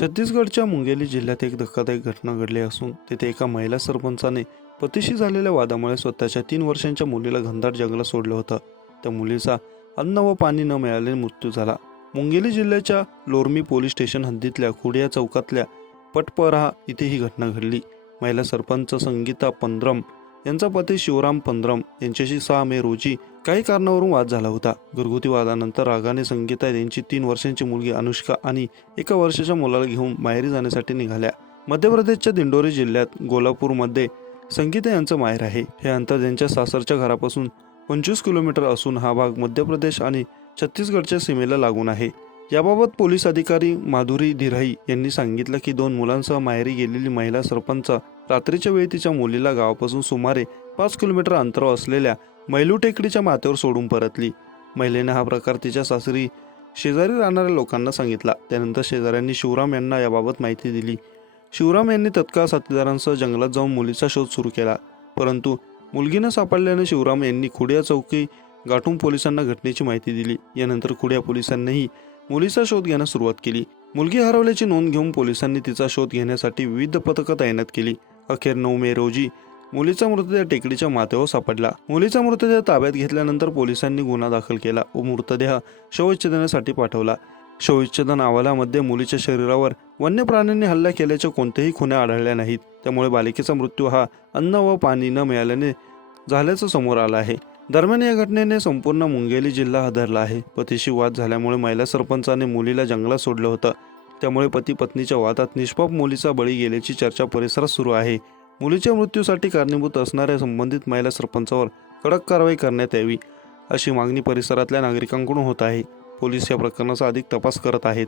छत्तीसगडच्या मुंगेली जिल्ह्यात एक धक्कादायक घटना घडली असून तेथे एका महिला सरपंचाने पतीशी झालेल्या वादामुळे स्वतःच्या 3 वर्षांच्या मुलीला घनदाट जंगलात सोडलं होतं. त्या मुलीचा अन्न व पाणी न मिळाल्याने मृत्यू झाला. मुंगेली जिल्ह्याच्या लोरमी पोलीस स्टेशन हद्दीतल्या खुडिया चौकातल्या पटपरा इथे ही घटना घडली. महिला सरपंच संगीता पंद्रम यांचा पती शिवराम पंद्रम यांच्याशी 6 मे रोजी काही कारणावरून वाद झाला होता. घरगुती वादानंतर रागाने संगीता यांची 3 वर्षांची मुलगी अनुष्का आणि 1 वर्षाच्या मुलाला घेऊन माहेरी जाण्यासाठी निघाल्या. मध्य प्रदेशच्या दिंडोरी जिल्ह्यात गोलापूरमध्ये संगीता यांचं माहेर आहे. हे अंतर त्यांच्या सासरच्या घरापासून 25 किलोमीटर असून हा भाग मध्य प्रदेश आणि छत्तीसगडच्या सीमेला लागून आहे. याबाबत पोलीस अधिकारी माधुरी धिराई यांनी सांगितलं की 2 मुलांसह माहेरी गेलेली महिला सरपंच रात्रीच्या वेळी तिच्या मुलीला गावापासून सुमारे 5 किलोमीटर अंतरावर असलेल्या मैलू टेकडीच्या माथ्यावर सोडून परतली. महिलेने हा प्रकार तिच्या सासरी शेजारी राहणाऱ्या लोकांना सांगितला. त्यानंतर शेजाऱ्यांनी शिवराम यांना याबाबत माहिती दिली. शिवराम यांनी तत्काळ साथीदारांसह जंगलात जाऊन मुलीचा शोध सुरू केला, परंतु मुलगी न सापडल्याने शिवराम यांनी खुडिया चौकी गाठून पोलिसांना घटनेची माहिती दिली. यानंतर खुडिया पोलिसांनीही मुलीचा शोध घेण्यास सुरुवात केली. मुलगी हरवल्याची नोंद घेऊन पोलिसांनी तिचा शोध घेण्यासाठी विविध पथकं तैनात केली. अखेर 9 मे रोजी मुलीचा मृतदेह टेकडीच्या माथ्यावर सापडला. मुलीचा मृतदेह ताब्यात घेतल्यानंतर पोलिसांनी गुन्हा दाखल केला व मृतदेह शवविच्छेदनासाठी पाठवला. शवविच्छेदन अहवालामध्ये मुलीच्या शरीरावर वन्य प्राण्यांनी हल्ला केल्याच्या कोणत्याही खुणा आढळल्या नाहीत. त्यामुळे बालिकेचा मृत्यू हा अन्न व पाणी न मिळाल्याने झाल्याचं समोर आलं आहे. दरम्यान या घटनेने संपूर्ण मुंगेली जिल्हा हादरला आहे. पतीशी वाद झाल्यामुळे महिला सरपंचाने मुलीला जंगलात सोडलं होतं. त्यामुळे पती पत्नीच्या वादात निष्पाप मुलीचा बळी गेल्याची चर्चा परिसरात सुरू आहे. मुलीच्या मृत्यूसाठी कारणीभूत असणाऱ्या संबंधित महिला सरपंचावर कडक कारवाई करण्यात यावी अशी मागणी परिसरातल्या नागरिकांकडून होत आहे. पोलीस या प्रकरणाचा अधिक तपास करत आहेत.